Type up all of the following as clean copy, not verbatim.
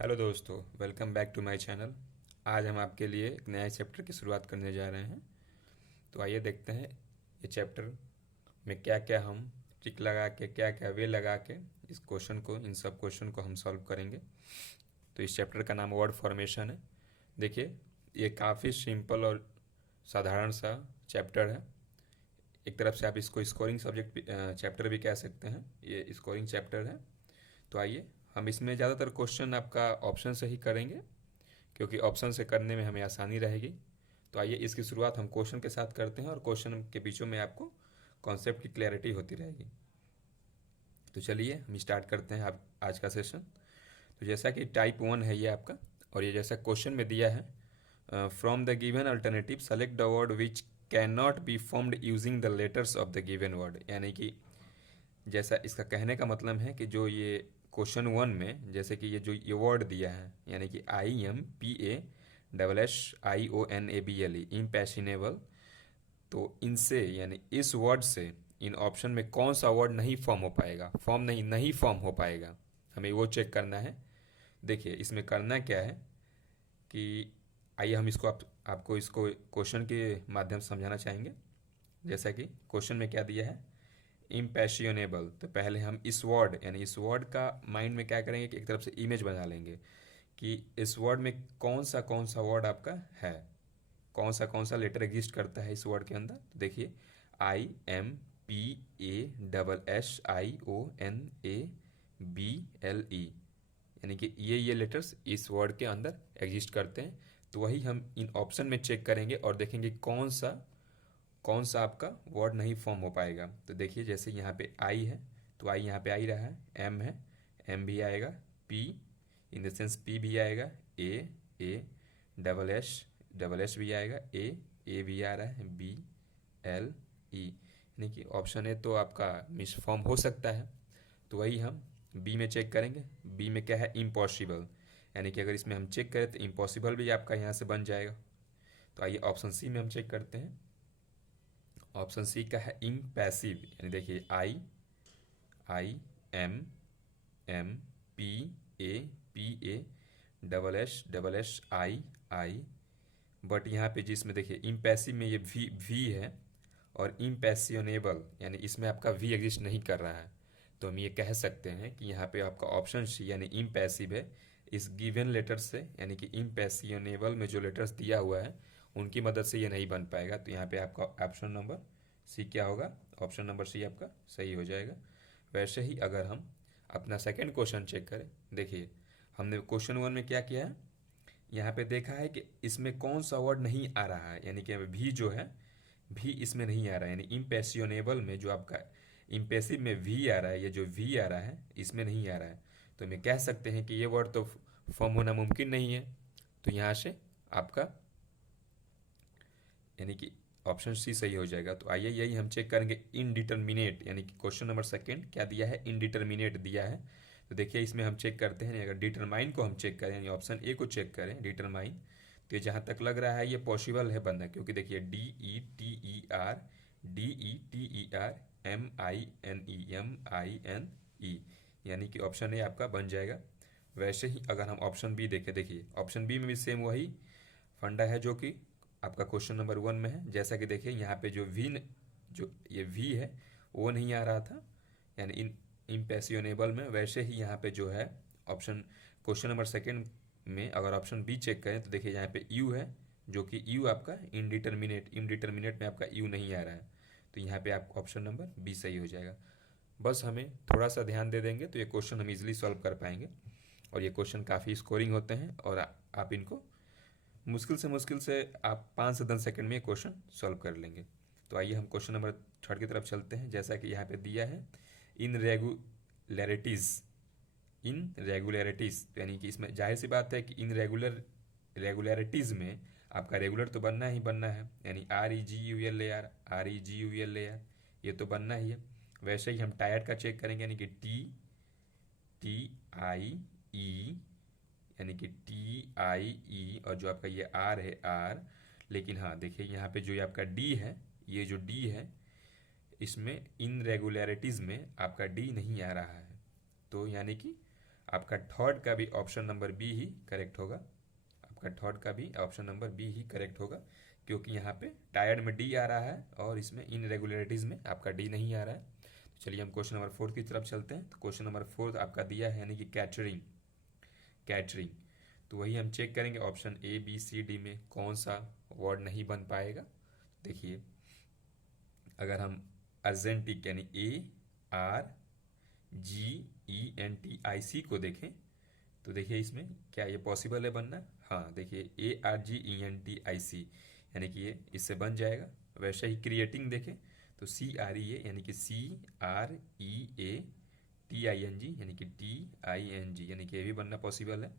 Hello दोस्तों, welcome back to my channel. आज हम आपके लिए एक नए चैप्टर की शुरुआत करने जा रहे हैं। तो आइए देखते हैं ये चैप्टर में क्या क्या हम ट्रिक लगा के, क्या क्या वे लगा के इस क्वेश्चन को, इन सब क्वेश्चन को हम सॉल्व करेंगे। तो इस चैप्टर का नाम वर्ड फॉर्मेशन है। देखिए, ये काफ़ी सिंपल और साधारण सा चैप्टर है। एक तरफ से आप इसको स्कोरिंग सब्जेक्ट चैप्टर भी कह सकते हैं। ये स्कोरिंग चैप्टर है। तो आइए, हम इसमें ज़्यादातर क्वेश्चन आपका ऑप्शन से ही करेंगे, क्योंकि ऑप्शन से करने में हमें आसानी रहेगी। तो आइए, इसकी शुरुआत हम क्वेश्चन के साथ करते हैं और क्वेश्चन के बीचों में आपको कॉन्सेप्ट की क्लैरिटी होती रहेगी। तो चलिए हम स्टार्ट करते हैं आप आज का सेशन। तो जैसा कि टाइप 1 है ये आपका, और ये जैसा क्वेश्चन में दिया है, from the given alternative select the word which can not be formed using the letters of the given word. यानी कि जैसा इसका कहने का मतलब है कि जो ये क्वेश्चन 1 में जैसे कि ये जो ये वर्ड दिया है, यानी कि IMPASSIONABLE, इम्पैशनेबल, तो इनसे यानी इस वर्ड से इन ऑप्शन में कौन सा वर्ड नहीं फॉर्म हो पाएगा, फॉर्म नहीं फॉर्म हो पाएगा, हमें वो चेक करना है। देखिए, इसमें करना क्या है कि आइए हम इसको आपको इसको क्वेश्चन के माध्यम से समझाना चाहेंगे। जैसा कि क्वेश्चन में क्या दिया है, इम्पैशनेबल, तो पहले हम इस वर्ड यानी इस वर्ड का माइंड में क्या करेंगे कि एक तरफ से इमेज बना लेंगे कि इस वर्ड में कौन सा वर्ड आपका है, कौन सा लेटर एग्जिस्ट करता है इस वर्ड के अंदर। तो देखिए, IMPASSIONABLE, यानी कि ये लेटर्स इस वर्ड के अंदर एग्जिस्ट करते हैं। तो वही हम इन ऑप्शन में चेक करेंगे और देखेंगे कौन सा आपका वर्ड नहीं फॉर्म हो पाएगा। तो देखिए, जैसे यहाँ पे आई है तो आई यहाँ पे आई रहा है, एम है, एम भी आएगा, P in the sense P भी आएगा, ए डबल एस भी आएगा, ए भी आ रहा है, बी एल ई, यानी कि ऑप्शन ए तो आपका मिस फॉर्म हो सकता है। तो वही हम बी में चेक करेंगे। बी में क्या है, इम्पॉसिबल, यानी कि अगर इसमें हम चेक करें तो इम्पॉसिबल भी आपका यहाँ से बन जाएगा। तो आइए ऑप्शन सी में हम चेक करते हैं। ऑप्शन सी का है इम्पैसिव, यानी देखिए I M M P A double S I, but यहाँ पे जिसमें देखिए इम्पैसिव में ये वी है, और इम्पैसियोनेबल यानी इसमें आपका वी एग्जिस्ट नहीं कर रहा है। तो हम ये कह सकते हैं कि यहाँ पे आपका ऑप्शन सी यानी इम्पैसिव है। इस गिवन लेटर से यानी कि इम्पैसियोनेबल में जो लेटर्स दिया हुआ है उनकी मदद से ये नहीं बन पाएगा। तो यहाँ पे आपका ऑप्शन नंबर सी क्या होगा, ऑप्शन नंबर सी आपका सही हो जाएगा। वैसे ही अगर हम अपना सेकंड क्वेश्चन चेक करें, देखिए हमने क्वेश्चन 1 में क्या किया है, यहाँ पे देखा है कि इसमें कौन सा वर्ड नहीं आ रहा है, यानी कि भी जो है भी इसमें नहीं आ रहा है, यानी इम्पैसियोनेबल में जो आपका इम्पैसिव में वी आ रहा है, ये जो वी आ रहा है इसमें नहीं आ रहा है। तो हमें कह सकते हैं कि ये वर्ड तो फॉर्म होना मुमकिन नहीं है। तो यहाँ से आपका यानी कि ऑप्शन सी सही हो जाएगा। तो आइए यही हम चेक करेंगे, इनडिटर्मिनेट, यानी कि क्वेश्चन नंबर सेकंड क्या दिया है, इनडिटर्मिनेट दिया है। तो देखिए इसमें हम चेक करते हैं, अगर डिटरमाइन को हम चेक करें यानी ऑप्शन ए को चेक करें डिटरमाइन, तो ये जहाँ तक लग रहा है ये पॉसिबल है बनना, क्योंकि देखिए D E T E R M I N E, यानी कि ऑप्शन ए आपका बन जाएगा। वैसे ही अगर हम ऑप्शन बी देखें, देखिए ऑप्शन बी में भी सेम वही फंडा है जो कि आपका क्वेश्चन नंबर 1 में है। जैसा कि देखिए यहाँ पे जो ये वी है वो नहीं आ रहा था, यानी इन इम्पैसियोनेबल में। वैसे ही यहाँ पे जो है ऑप्शन क्वेश्चन नंबर सेकंड में अगर ऑप्शन बी चेक करें तो देखिए यहाँ पे यू है, जो कि यू आपका इनडिटर्मिनेट में आपका यू नहीं आ रहा है। तो यहाँ पे आप ऑप्शन नंबर बी सही हो जाएगा। बस हमें थोड़ा सा ध्यान दे देंगे तो ये क्वेश्चन हम इजीली सॉल्व कर पाएंगे। और ये क्वेश्चन काफ़ी स्कोरिंग होते हैं और आप इनको मुश्किल से आप 5 से 10 सेकंड में क्वेश्चन सॉल्व कर लेंगे। तो आइए हम क्वेश्चन नंबर थर्ड की तरफ चलते हैं। जैसा कि यहाँ पे दिया है इन रेगुलरिटीज़, यानी कि इसमें जाहिर सी बात है कि इन रेगुलरिटीज़ में आपका रेगुलर तो बनना ही बनना है, यानी REGULAR ये तो बनना ही है। वैसे ही हम टायर्ड का चेक करेंगे, यानी कि TIE, यानी कि TIE, और जो आपका ये R है R। लेकिन हाँ देखिए यहाँ पे जो ये आपका D है, ये जो D है इसमें इन रेगुलरिटीज़ में आपका D नहीं आ रहा है। तो यानी कि आपका थर्ड का भी ऑप्शन नंबर बी ही करेक्ट होगा। आपका थर्ड का भी ऑप्शन नंबर बी ही करेक्ट होगा, क्योंकि यहाँ पे टायर्ड में डी आ रहा है और इसमें इनरेगुलरिटीज़ में आपका डी नहीं आ रहा है। तो चलिए हम क्वेश्चन नंबर 4 की तरफ चलते हैं। तो क्वेश्चन नंबर 4 आपका दिया है यानी कि कैटरिंग। कैटरिंग तो वही हम चेक करेंगे option A B C D में कौन सा वर्ड नहीं बन पाएगा। देखिए, अगर हम अर्जेंटिक यानी ARGENTIC को देखें तो देखिए इसमें क्या ये पॉसिबल है बनना। हाँ, देखिए ARGENTIC यानी कि ये इससे बन जाएगा। वैसे ही क्रिएटिंग देखें तो CREA यानी कि CREATING यानी कि TING यानी कि ये भी बनना पॉसिबल है।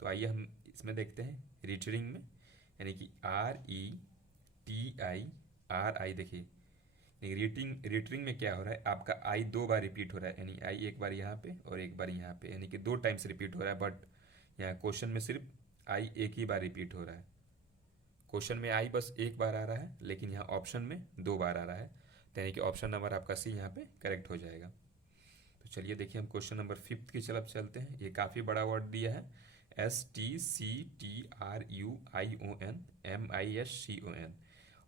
तो आइए हम इसमें देखते हैं रिटरिंग में, यानी कि RETIRI। देखिए रिटरिंग में क्या हो रहा है, आपका आई 2 बार रिपीट हो रहा है, यानी आई एक बार यहाँ पे और एक बार यहाँ पे, यानी कि 2 टाइम्स रिपीट हो रहा है। बट यहाँ क्वेश्चन में सिर्फ आई एक ही बार रिपीट हो रहा है। क्वेश्चन में आई बस एक बार आ रहा है, लेकिन यहाँ ऑप्शन में 2 बार आ रहा है। तो यानी कि ऑप्शन नंबर आपका सी यहाँ पे करेक्ट हो जाएगा। तो चलिए देखिए हम क्वेश्चन नंबर 5 की तरफ चलते हैं। ये काफ़ी बड़ा वर्ड दिया है, STCTRUION MISCON,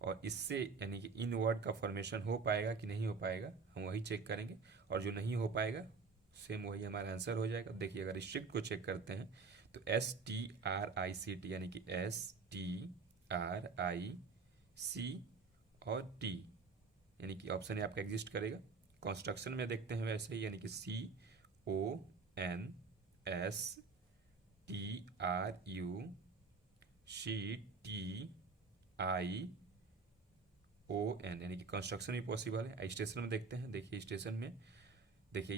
और इससे यानी कि इन वर्ड का फॉर्मेशन हो पाएगा कि नहीं हो पाएगा हम वही चेक करेंगे, और जो नहीं हो पाएगा सेम वही हमारा आंसर हो जाएगा। देखिए अगर स्ट्रिक्ट को चेक करते हैं तो STRICT यानी कि STRIC और टी यानी कि ऑप्शन ए आपका एग्जिस्ट करेगा। कंस्ट्रक्शन में देखते हैं वैसे ही, यानी कि CONSTRUCTION यानी कि कंस्ट्रक्शन भी पॉसिबल है। स्टेशन में देखते हैं, देखिए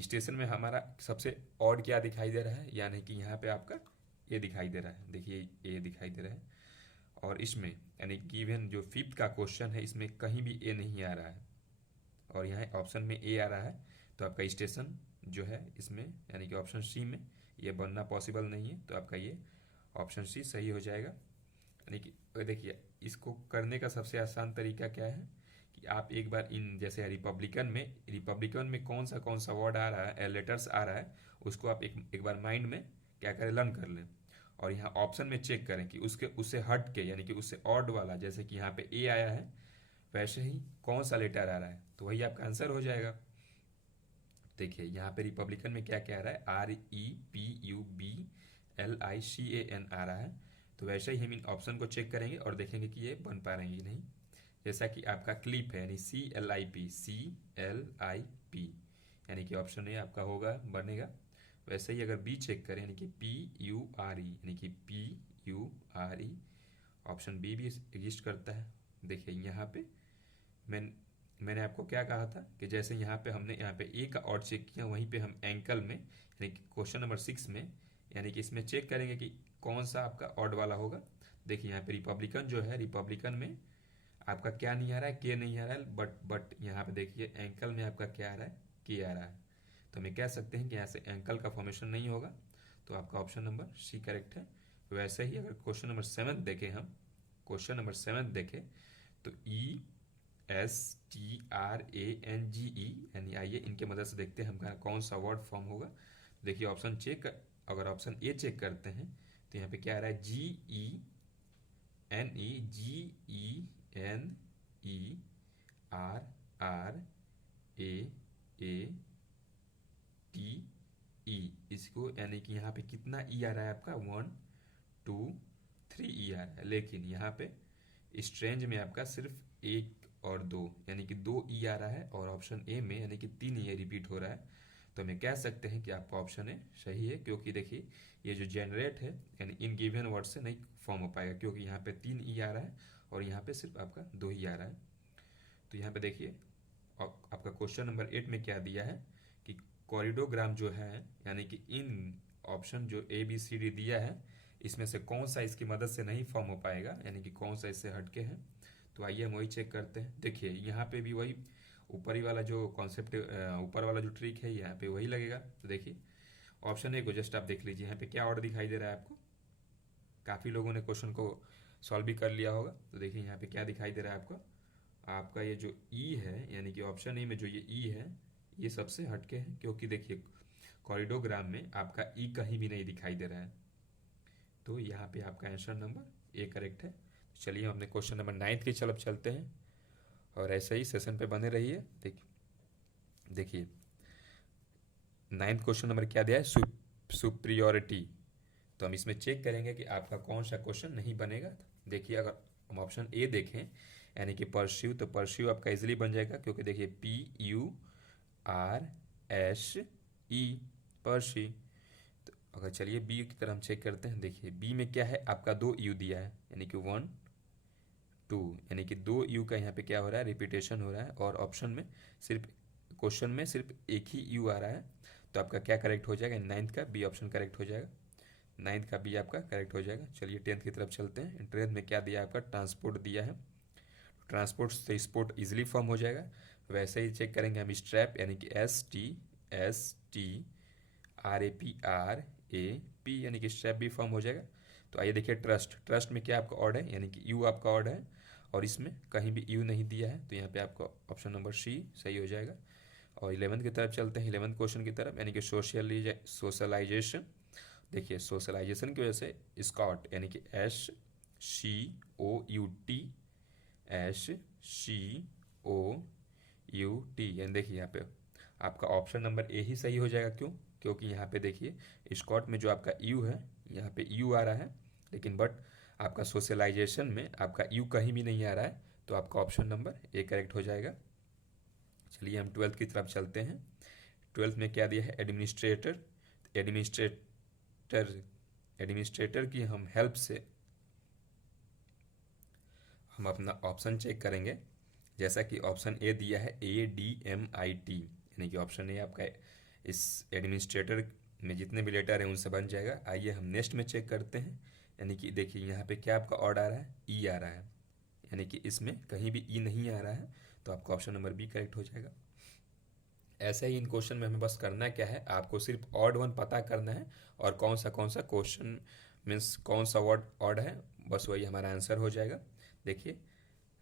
स्टेशन में हमारा सबसे ऑड क्या दिखाई दे रहा है, यानी कि यहाँ पे आपका ए दिखाई दे रहा है। देखिए ए दिखाई दे रहा है, और इसमें यानी गिवन जो 5th का क्वेश्चन है इसमें कहीं भी ए नहीं आ रहा है, और यहाँ ऑप्शन में ए आ रहा है। तो आपका स्टेशन जो है इसमें यानी कि ऑप्शन सी में ये बनना पॉसिबल नहीं है। तो आपका ये ऑप्शन सी सही हो जाएगा। यानी कि देखिए इसको करने का सबसे आसान तरीका क्या है कि आप एक बार इन जैसे रिपब्लिकन में कौन सा वर्ड आ रहा है, लेटर्स आ रहा है, उसको आप एक बार माइंड में क्या करें, लर्न कर लें, और यहाँ ऑप्शन में चेक करें कि उससे हट के यानी कि उससे ऑड वाला, जैसे कि यहाँ पे ए आया है वैसे ही कौन सा लेटर आ रहा है, तो वही आपका आंसर हो जाएगा। देखिए यहाँ पे रिपब्लिकन में क्या क्या आ रहा है, REPUBLICAN आ रहा है। तो वैसे ही हम इन ऑप्शन को चेक करेंगे और देखेंगे कि ये बन पा रहे हैं कि नहीं। जैसा कि आपका क्लिप है यानी CLIP यानी कि ऑप्शन ए आपका होगा, बनेगा। वैसे ही अगर बी चेक करें यानी कि PURE यानी कि PURE, ऑप्शन बी भी एग्जिस्ट करता है। देखिए यहाँ पे मैंने आपको क्या कहा था कि जैसे यहाँ पे हमने यहाँ पे ए का ऑड चेक किया, वहीं पे हम एंकल में यानी कि क्वेश्चन नंबर 6 में यानी कि इसमें चेक करेंगे कि कौन सा आपका ऑड वाला होगा। देखिए यहाँ पे रिपब्लिकन जो है, रिपब्लिकन में आपका क्या नहीं आ रहा है, के नहीं आ रहा है, बट यहाँ पे देखिए एंकल में आपका क्या आ रहा है, के आ रहा है। तो हमें कह सकते हैं कि यहाँ से एंकल का फॉर्मेशन नहीं होगा। तो आपका ऑप्शन नंबर सी करेक्ट है। वैसे ही अगर क्वेश्चन नंबर 7 देखें, हम क्वेश्चन नंबर 7 देखें तो ESTRANGE यानी आइए इनके मदद से देखते हैं हमारा कौन सा वर्ड फॉर्म होगा। देखिए ऑप्शन चेक, अगर ऑप्शन ए चेक करते हैं तो यहाँ पे क्या आ रहा है, GENERRAATE, इसको यानी कि यहाँ पे कितना ई आ रहा है आपका, 1 2 3 ई आ रहा है, लेकिन यहाँ पे स्ट्रेंज में आपका सिर्फ 1 और 2 यानी कि 2 ई आ रहा है, और ऑप्शन ए में यानी कि 3 ई रिपीट हो रहा है। तो हमें कह सकते हैं कि आपका ऑप्शन ए सही है, क्योंकि देखिए ये जो जनरेट है यानी इन गिवन वर्ड से नहीं फॉर्म हो पाएगा, क्योंकि यहाँ पे 3 ई आ रहा है और यहाँ पे सिर्फ आपका 2 ही आ रहा है। तो यहाँ पे देखिए आपका क्वेश्चन नंबर 8 में क्या दिया है कि कॉरिडोग्राम जो है यानी कि इन ऑप्शन जो ABCD दिया है इसमें से कौन सा इसकी मदद से नहीं फॉर्म हो पाएगा, यानी कि कौन सा इससे हटके है। तो आइए हम वही चेक करते हैं। देखिए यहाँ पे भी वही ऊपर ही वाला जो कॉन्सेप्ट, ऊपर वाला जो ट्रिक है यहाँ पे वही लगेगा। तो देखिए ऑप्शन ए को जस्ट आप देख लीजिए, यहाँ पे क्या ऑर्डर दिखाई दे रहा है आपको। काफ़ी लोगों ने क्वेश्चन को सॉल्व भी कर लिया होगा। तो देखिए यहाँ पे क्या दिखाई दे रहा है आपका ये जो ई है यानी कि ऑप्शन ए में जो ये ई है ये सबसे हटके है, क्योंकि देखिए कॉरिडोग्राम में आपका ई कहीं भी नहीं दिखाई दे रहा है, तो यहाँ पे आपका आंसर नंबर ए करेक्ट है। चलिए हम अपने क्वेश्चन नंबर 9 की तरफ चलते हैं और ऐसे ही सेशन पे बने रहिए। देखिए 9th क्वेश्चन नंबर क्या दिया है, सुप्रियोरिटी। तो हम इसमें चेक करेंगे कि आपका कौन सा क्वेश्चन नहीं बनेगा। देखिए अगर हम ऑप्शन ए देखें यानी कि परस्यू, तो परस्यू आपका इजीली बन जाएगा, क्योंकि देखिए PURSE परसी। तो अगर चलिए बी की तरह हम चेक करते हैं, देखिए बी में क्या है, आपका 2 यू दिया है यानी कि 1 2, यानी कि 2 यू का यहाँ पे क्या हो रहा है, रिपीटेशन हो रहा है, और ऑप्शन में सिर्फ क्वेश्चन में सिर्फ एक ही यू आ रहा है। तो आपका क्या करेक्ट हो जाएगा, 9th का बी ऑप्शन करेक्ट हो जाएगा। 9th का बी आपका करेक्ट हो जाएगा। चलिए 10th की तरफ चलते हैं। 10th में क्या दिया है आपका, ट्रांसपोर्ट दिया है। ट्रांसपोर्ट से स्पोर्ट इजीली फॉर्म हो जाएगा। वैसे ही चेक करेंगे हम स्ट्रैप, यानी कि STRAP यानी कि स्ट्रैप भी फॉर्म हो जाएगा। तो आइए देखिए ट्रस्ट में क्या आपका ऑड है, यानी कि यू आपका ऑड है, और इसमें कहीं भी यू नहीं दिया है, तो यहाँ पे आपका ऑप्शन नंबर सी सही हो जाएगा। और 11th की तरफ चलते हैं, 11th क्वेश्चन की तरफ, यानी कि सोशलाइजेशन। देखिए सोशलाइजेशन की वजह से स्कॉट यानी कि SCOUT यानी देखिए यहाँ पे आपका ऑप्शन नंबर ए ही सही हो जाएगा। क्यों, क्योंकि यहाँ पे देखिए स्कॉट में जो आपका यू है, यहाँ पे यू आ रहा है, लेकिन बट आपका सोशलाइजेशन में आपका यू कहीं भी नहीं आ रहा है, तो आपका ऑप्शन नंबर ए करेक्ट हो जाएगा। चलिए हम 12th की तरफ चलते हैं। 12th में क्या दिया है, एडमिनिस्ट्रेटर की हम हेल्प से हम अपना ऑप्शन चेक करेंगे। जैसा कि ऑप्शन ए दिया है ADMIT, यानी कि ऑप्शन ए आपका इस एडमिनिस्ट्रेटर में जितने भी लेटर हैं उनसे बन जाएगा। आइए हम नेक्स्ट में चेक करते हैं, यानी कि देखिए यहाँ पे क्या आपका ऑड आ रहा है, ई आ रहा है, यानी कि इसमें कहीं भी ई नहीं आ रहा है, तो आपका ऑप्शन नंबर बी करेक्ट हो जाएगा। ऐसे ही इन क्वेश्चन में हमें बस करना क्या है, आपको सिर्फ ऑड वन पता करना है, और कौन सा क्वेश्चन मीन्स कौन सा वर्ड ऑड है, बस वही हमारा आंसर हो जाएगा। देखिए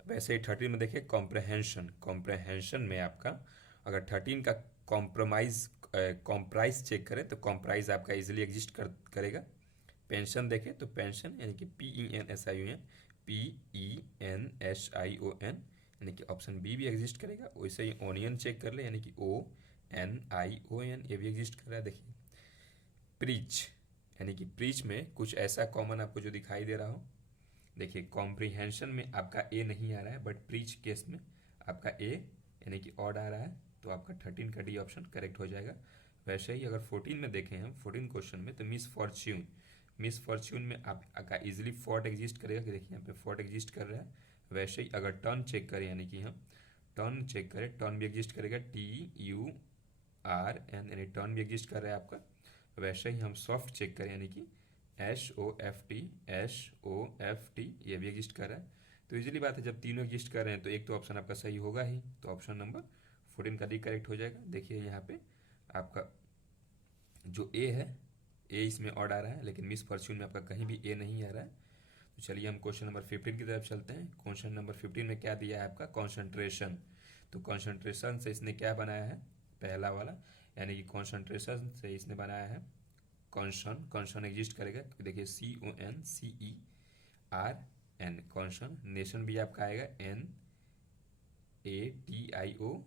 वैसे ही 13 में देखिए कॉम्प्रहेंशन में आपका अगर 13 का कॉम्प्राइज चेक करें तो कॉम्प्राइज आपका इजीली एग्जिस्ट करेगा। पेंशन देखें तो पेंशन यानी कि PENSION यानी कि ऑप्शन बी भी एग्जिस्ट करेगा। वैसे ही ओनियन चेक कर ले, यानी कि ONION ये भी एग्जिस्ट कर रहा है। देखिए प्रीच यानी कि प्रीच में कुछ ऐसा कॉमन आपको जो दिखाई दे रहा हो। देखिए कॉम्प्रीहेंशन में आपका ए नहीं आ रहा है, बट प्रीच केस में आपका ए यानी कि ऑड आ रहा है, तो आपका 13 का डी ऑप्शन करेक्ट हो जाएगा। वैसे ही अगर 14 में देखें हम, 14 क्वेश्चन में, तो मिस फॉर्च्यून में आपका इजीली फॉर्ट एग्जिस्ट करेगा, कि देखिए यहाँ पे फॉर्ट एग्जिस्ट कर रहा है। वैसे ही अगर टर्न चेक करें, यानी कि हम टर्न चेक करें, टर्न भी एग्जिस्ट करेगा, TURN यानी टर्न भी एग्जिस्ट कर रहा है आपका। वैसे ही हम सॉफ्ट चेक करें, यानी कि SOFT ये भी एग्जिस्ट कर रहा है। तो इजीली बात है, जब तीनों एग्जिस्ट कर रहे हैं तो एक तो ऑप्शन आपका सही होगा ही, तो ऑप्शन नंबर 14 का डी करेक्ट हो जाएगा। देखिए यहाँ पे आपका जो ए है, ए इसमें ऑड आ रहा है, लेकिन मिस फॉर्च्यून में आपका कहीं भी ए नहीं आ रहा है। तो चलिए हम क्वेश्चन नंबर 15 की तरफ चलते हैं। क्वेश्चन नंबर 15 में क्या दिया है आपका, कॉन्सेंट्रेशन। तो कॉन्सेंट्रेशन से इसने क्या बनाया है, पहला वाला, यानी कि कॉन्सेंट्रेशन से इसने बनाया है कॉन्सन एग्जिस्ट करेगा, देखिए CONCERN कॉन्सन। नेशन भी आपका आएगा NATION,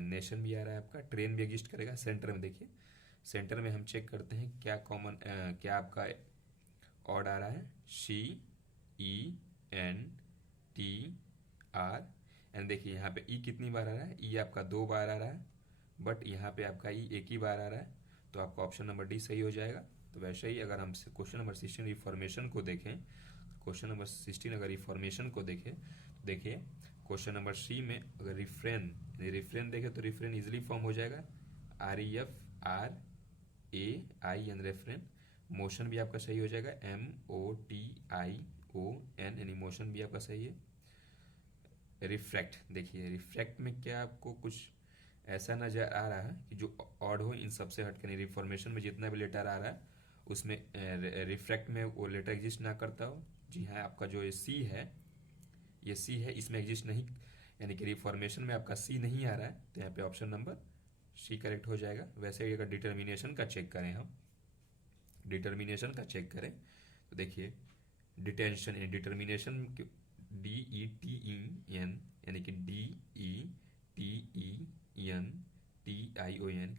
नेशन भी आ रहा है आपका। ट्रेन भी एग्जिस्ट करेगा। सेंटर में देखिए, सेंटर में हम चेक करते हैं क्या कॉमन क्या आपका ऑड आ रहा है, CENTR। एंड देखिए यहाँ पे ई कितनी बार आ रहा है, ई आपका 2 बार आ रहा है, बट यहाँ पे आपका ई एक ही बार आ रहा है, तो आपका ऑप्शन नंबर डी सही हो जाएगा। तो वैसे ही अगर हम क्वेश्चन नंबर 16 रिफॉर्मेशन को देखें, क्वेश्चन नंबर 16 अगर रिफॉर्मेशन को देखें, तो देखिए क्वेश्चन नंबर सी में अगर रिफ्रेन देखें तो रिफ्रेन इजिली फॉर्म हो जाएगा, REFRAI एन रेफरेन। मोशन भी आपका सही हो जाएगा, MOTION यानी मोशन भी आपका सही है। रिफ्रैक्ट, देखिए रिफ्रैक्ट में क्या आपको कुछ ऐसा नजर आ रहा है कि जो ऑड हो इन सबसे हटकर, रिफॉर्मेशन में जितना भी लेटर आ रहा है उसमें रिफ्रैक्ट में वो लेटर एग्जिस्ट ना करता हो। जी हाँ, आपका जो ये सी है, इसमें एग्जिस्ट नहीं, यानी कि रिफॉर्मेशन में आपका सी नहीं आ रहा है, तो यहाँ पे ऑप्शन नंबर सी करेक्ट हो जाएगा। वैसे ही अगर डिटर्मिनेशन का चेक करें हम, डिटर्मिनेशन का चेक करें तो देखिए डिटेंशन, डिटर्मिनेशन DETEN यानी कि DETENTION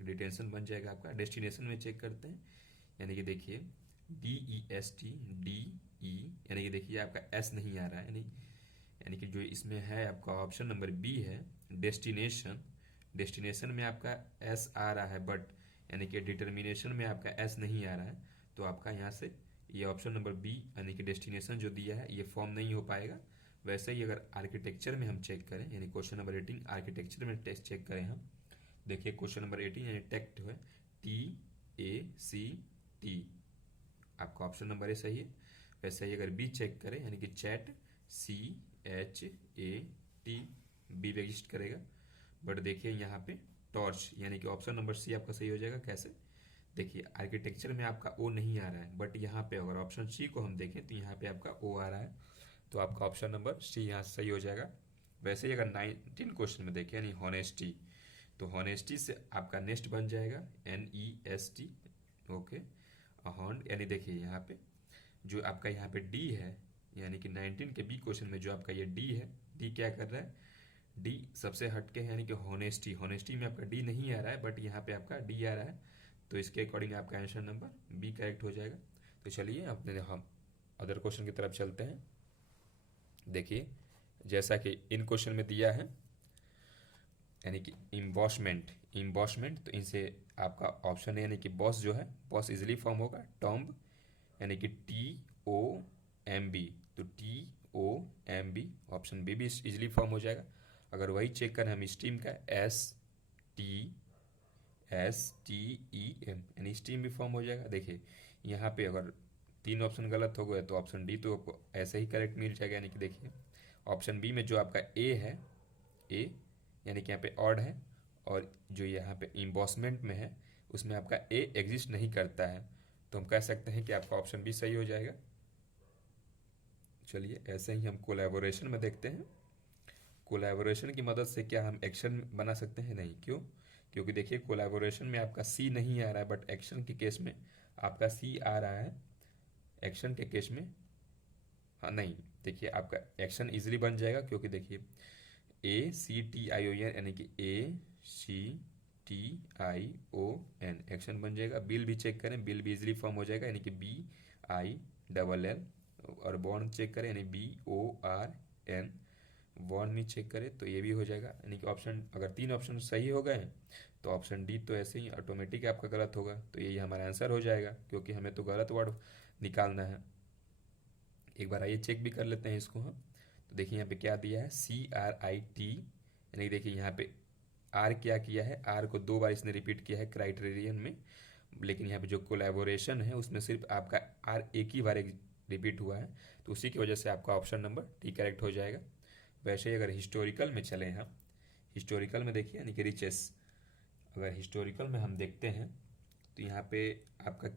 डिटेंशन बन जाएगा आपका। डेस्टिनेशन में चेक करते हैं यानी कि देखिए DEST यानी कि देखिए आपका S नहीं आ रहा है, यानी कि जो इसमें है आपका ऑप्शन नंबर बी है डेस्टिनेशन। डेस्टिनेशन में आपका S आ रहा है बट यानी कि डिटर्मिनेशन में आपका S नहीं आ रहा है, तो आपका यहाँ से ये ऑप्शन नंबर बी यानी कि डेस्टिनेशन जो दिया है ये फॉर्म नहीं हो पाएगा। वैसे ही अगर आर्किटेक्चर में हम चेक करें यानी क्वेश्चन नंबर 18 आर्किटेक्चर में टेस्ट चेक करें हम, देखिए क्वेश्चन नंबर 18 यानी टेक्ट है TACT, आपका ऑप्शन नंबर ए सही है। वैसे ही अगर बी चेक करें यानी कि चैट CHAT बी रजिस्ट करेगा, बट देखिए यहाँ पे टॉर्च यानी कि ऑप्शन नंबर सी आपका सही हो जाएगा। कैसे? देखिए आर्किटेक्चर में आपका ओ नहीं आ रहा है, बट यहाँ पे अगर ऑप्शन सी को हम देखें तो यहाँ पे आपका ओ आ रहा है, तो आपका ऑप्शन नंबर सी यहाँ सही हो जाएगा। वैसे ही अगर 19 क्वेश्चन में देखें यानी हॉनेस्टी, तो हॉनेस्टी से आपका नेक्स्ट बन जाएगा NEST, ओके हॉन्ड। यानी देखिए यहाँ पे जो आपका यहाँ पे डी है यानी कि 19 के बी क्वेश्चन में जो आपका ये डी है, डी क्या कर रहा है, डी सबसे हटके है यानी कि हॉनेस्टी, हॉनेस्टी में आपका डी नहीं आ रहा है बट यहाँ पे आपका डी आ रहा है, तो इसके अकॉर्डिंग आपका आंसर नंबर बी करेक्ट हो जाएगा। तो चलिए अपने हम अदर क्वेश्चन की तरफ चलते हैं। देखिए जैसा कि इन क्वेश्चन में दिया है यानी कि इम्बॉसमेंट, तो इनसे आपका ऑप्शन है यानी कि बॉस जो है बॉस इजिली फॉर्म होगा टॉम्ब यानी कि TOMB, तो TOMB ऑप्शन बी भी इजिली फॉर्म हो जाएगा। अगर वही चेक करें हम स्टीम का STEM यानी स्टीम भी फॉर्म हो जाएगा। देखिए यहाँ पे अगर 3 ऑप्शन गलत हो गए तो ऑप्शन डी तो आपको ऐसे ही करेक्ट मिल जाएगा। यानी कि देखिए ऑप्शन बी में जो आपका ए है, ए यानी कि यहाँ पे ऑड है, और जो यहाँ पे इम्बॉसमेंट में है उसमें आपका ए एग्जिस्ट नहीं करता है, तो हम कह सकते हैं कि आपका ऑप्शन बी सही हो जाएगा। चलिए ऐसे ही हम कोलैबोरेशन में देखते हैं। कोलैबोरेशन की मदद से क्या हम एक्शन बना सकते हैं? नहीं, क्यों? क्योंकि देखिए कोलैबोरेशन में आपका सी नहीं आ रहा है बट एक्शन के केस में आपका सी आ रहा है। एक्शन के केस में हाँ नहीं, देखिए आपका एक्शन इजीली बन जाएगा क्योंकि देखिए ACTION यानी कि ACTION एक्शन बन जाएगा। बिल भी चेक करें, बिल भी इजीली फॉर्म हो जाएगा यानी कि BILL, और बॉन्ड चेक करें यानी BORN, बॉन्ड भी चेक करें तो ये भी हो जाएगा। यानी कि ऑप्शन अगर 3 ऑप्शन सही हो गए तो ऑप्शन डी तो ऐसे ही ऑटोमेटिक आपका गलत होगा, तो यही हमारा आंसर हो जाएगा क्योंकि हमें तो गलत वर्ड निकालना है। एक बार आइए चेक भी कर लेते हैं इसको हम। तो देखिए यहाँ पे क्या दिया है CRIT, यानी देखिए यहाँ पे आर क्या किया है, आर को 2 बार इसने रिपीट किया है क्राइटेरियन में, लेकिन यहाँ पे जो कोलैबोरेशन है उसमें सिर्फ आपका आर एक ही बार रिपीट हुआ है, तो उसी की वजह से आपका ऑप्शन नंबर डी करेक्ट हो जाएगा। वैसे ही अगर हिस्टोरिकल में चले हम, हिस्टोरिकल में देखिए यानी कि रिचेस, अगर हिस्टोरिकल में हम देखते हैं तो यहाँ पे आपका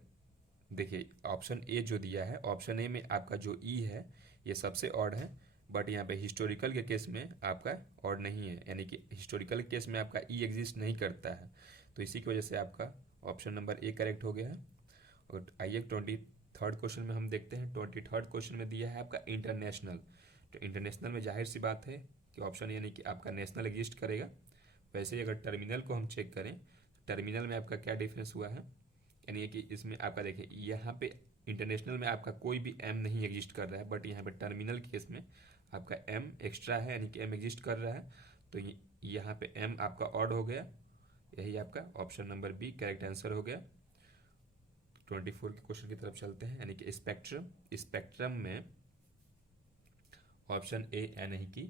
देखिए ऑप्शन ए जो दिया है, ऑप्शन ए में आपका जो ई है ये सबसे ऑड है, बट यहाँ पे हिस्टोरिकल के केस में आपका ऑड नहीं है, यानी कि हिस्टोरिकल के केस में आपका ई एग्जिस्ट नहीं करता है, तो इसी की वजह से आपका ऑप्शन नंबर ए करेक्ट हो गया है। और आइए 23rd क्वेश्चन में हम देखते हैं। 23rd क्वेश्चन में दिया है आपका इंटरनेशनल, तो इंटरनेशनल में जाहिर सी बात है कि ऑप्शन यानी कि आपका नेशनल एग्जिस्ट करेगा। वैसे ही अगर टर्मिनल को हम चेक करें, टर्मिनल में आपका क्या डिफरेंस हुआ है, यानी कि इसमें आपका देखिए यहाँ पे इंटरनेशनल में आपका कोई भी एम नहीं एग्जिस्ट कर रहा है, बट यहाँ पे टर्मिनल केस में आपका एम एक्स्ट्रा है यानी कि एम एग्जिस्ट कर रहा है, तो यहाँ पे एम आपका ऑड हो गया, यही आपका option number B correct answer हो गया। 24 के क्वेश्चन की तरफ चलते हैं, यानी कि स्पेक्ट्रम, स्पेक्ट्रम में ऑप्शन ए यानी कि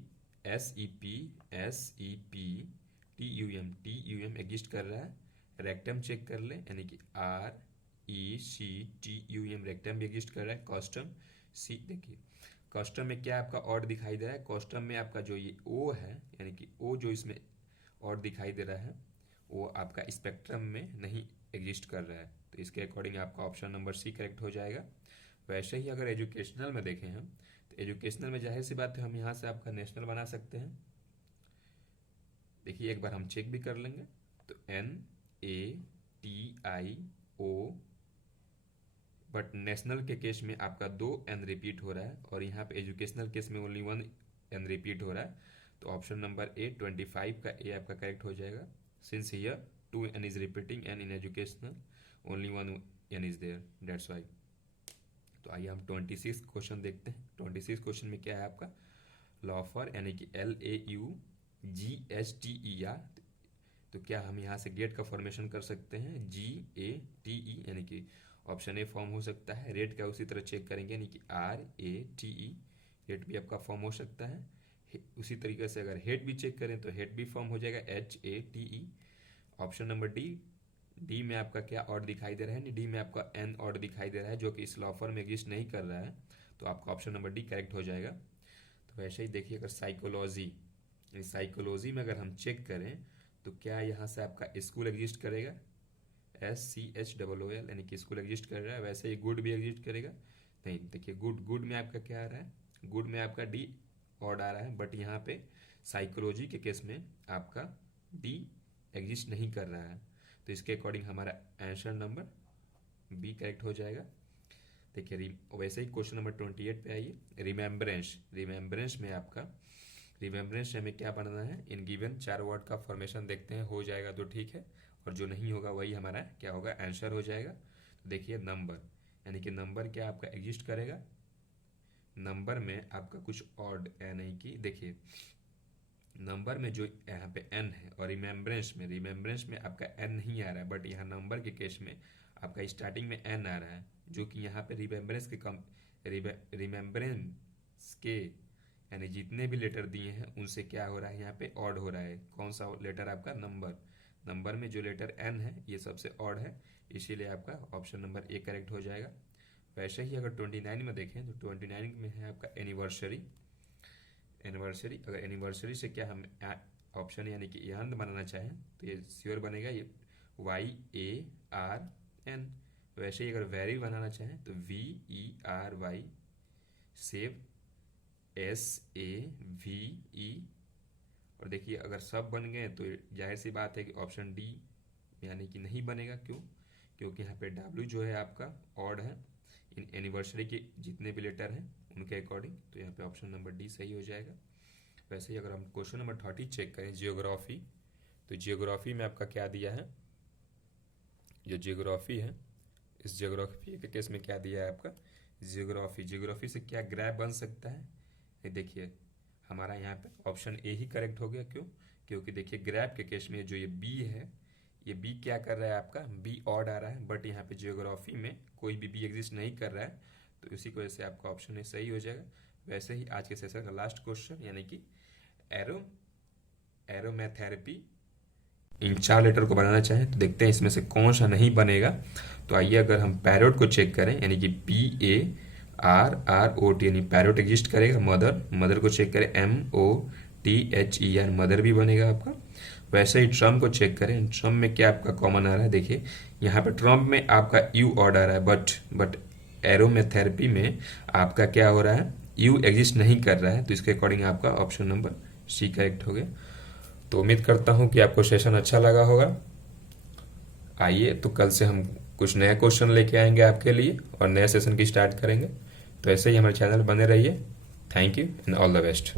TUM एग्जिस्ट कर रहा है। रेक्टम चेक कर ले यानी कि RECTUM रेक्टम भी एग्जिस्ट कर रहा है। कॉस्टम सी, देखिए कॉस्टम में क्या आपका ऑड दिखाई दे रहा है, कॉस्टम में आपका जो ये ओ है यानी कि ओ जो इसमें ऑड दिखाई दे रहा है वो आपका स्पेक्ट्रम में नहीं एग्जिस्ट कर रहा है, तो इसके अकॉर्डिंग आपका ऑप्शन नंबर सी करेक्ट हो जाएगा। वैसे ही अगर एजुकेशनल में देखें हम, तो एजुकेशनल में जाहिर सी बात है हम यहाँ से आपका नेशनल बना सकते हैं। देखिए एक बार हम चेक भी कर लेंगे, तो NATIO, बट नेशनल के केस में आपका 2 N रिपीट हो रहा है और यहाँ पे एजुकेशनल केस में ओनली 1 N रिपीट हो रहा है। तो ऑप्शन नंबर ए 25 का ए आपका करेक्ट हो जाएगा, since here 2 N is repeating and in educational only 1 N is there, that's why. तो आइए हम 26 क्वेश्चन देखते हैं। 26 क्वेश्चन में क्या है आपका, लॉफर यानी कि LAUGSTER। तो क्या हम यहाँ से गेट का फॉर्मेशन कर सकते हैं, GATE, यानी कि ऑप्शन ए फॉर्म हो सकता है। रेट का उसी तरह चेक करेंगे, यानी कि RATE, रेट भी आपका फॉर्म हो सकता है। उसी तरीके से अगर हेड भी चेक करें तो हेड भी फॉर्म हो जाएगा, HATE। ऑप्शन नंबर डी में आपका क्या ऑड दिखाई दे रहा है, डी में आपका N ऑड दिखाई दे रहा है, जो कि इस लॉफर में एग्जिस्ट नहीं कर रहा है। तो आपका ऑप्शन नंबर डी करेक्ट हो जाएगा। तो वैसे ही देखिए, अगर साइकोलॉजी में अगर हम चेक करें तो क्या यहाँ से आपका स्कूल एग्जिस्ट करेगा, SCHOOL, यानी कि स्कूल एग्जिस्ट कर रहा है। वैसे ही गुड भी एग्जिस्ट करेगा, नहीं। देखिए गुड में आपका क्या आ रहा है, गुड में आपका डी ऑड आ रहा है, बट यहाँ पे साइकोलॉजी के केस में आपका डी एग्जिस्ट नहीं कर रहा है। तो इसके अकॉर्डिंग हमारा आंसर नंबर बी करेक्ट हो जाएगा। देखिए वैसे ही क्वेश्चन नंबर 28 पे आइए, रिमेम्बरेंस में आपका रिमेम्बरेंस हमें क्या बनाना है, इन गिवन 4 वर्ड का फॉर्मेशन देखते हैं, हो जाएगा तो ठीक है, और जो नहीं होगा वही हमारा क्या होगा, आंसर हो जाएगा। तो देखिए नंबर, यानी कि नंबर क्या आपका एग्जिस्ट करेगा, नंबर में आपका कुछ ऑड, यानी कि देखिए नंबर में जो यहाँ पे n है, और रिमेम्बरेंस में आपका n नहीं आ रहा है, बट यहाँ नंबर के केस में आपका स्टार्टिंग में n आ रहा है, जो कि यहाँ पे रिमेम्बरेंस के यानी जितने भी लेटर दिए हैं उनसे क्या हो रहा है, यहाँ पे ऑड हो रहा है। कौन सा लेटर आपका, नंबर में जो लेटर n है ये सबसे ऑड है, इसीलिए आपका ऑप्शन नंबर ए करेक्ट हो जाएगा। वैसे ही अगर 29 में देखें तो 29 में है आपका एनिवर्सरी। अगर एनिवर्सरी से क्या हम ऑप्शन यानी कि याद बनाना चाहें तो ये श्योर बनेगा, ये YARN। वैसे ही अगर वेरी बनाना चाहें तो VERY, सेव SAVE। और देखिए अगर सब बन गए तो जाहिर सी बात है कि ऑप्शन डी यानी कि नहीं बनेगा। क्योंकि यहाँ पे W जो है आपका ऑड है इन एनिवर्सरी के जितने भी लेटर हैं उनके अकॉर्डिंग, तो यहाँ पे ऑप्शन नंबर डी सही हो जाएगा। वैसे ही अगर हम क्वेश्चन नंबर 30 चेक करें, जियोग्राफी, तो जियोग्राफी में आपका क्या दिया है, जो जियोग्राफी है इस जियोग्राफी के केस में क्या दिया है आपका, जियोग्राफी से क्या ग्राफ बन सकता है, ये देखिए हमारा यहाँ पे ऑप्शन ए ही करेक्ट हो गया। क्योंकि देखिए ग्राफ के केस में जो ये बी है, ये बी क्या कर रहा है आपका, बी ऑड आ रहा है, बट यहाँ पे जियोग्राफी में कोई भी बी एग्जिस्ट नहीं कर रहा है, तो इसी की वजह से आपका ऑप्शन ए सही हो जाएगा। वैसे ही आज के सेशन का लास्ट क्वेश्चन, यानी कि एरोमेथेरेपी, इन 4 लेटर को बनाना चाहें तो देखते हैं इसमें से कौन सा नहीं बनेगा। तो आइए अगर हम पैरोट को चेक करें, यानी कि PARROT, यानी पैरोट एग्जिस्ट करेगा। मदर को चेक करें, MOTHER, मदर भी बनेगा आपका। वैसे ही ट्रम्प को चेक करें, ट्रम्प में क्या आपका कॉमन आ रहा है, देखिए यहाँ पे ट्रम्प में आपका यू ऑड आ रहा है, बट एरोमेथेरेपी में आपका क्या हो रहा है, यू एग्जिस्ट नहीं कर रहा है, तो इसके अकॉर्डिंग आपका ऑप्शन नंबर सी करेक्ट हो गया। तो उम्मीद करता हूँ कि आपको सेशन अच्छा लगा होगा। आइए तो कल से हम कुछ नया क्वेश्चन लेके आएंगे आपके लिए और नया सेशन की स्टार्ट करेंगे। तो ऐसे ही हमारे चैनल बने रहिए। Thank you and all the best.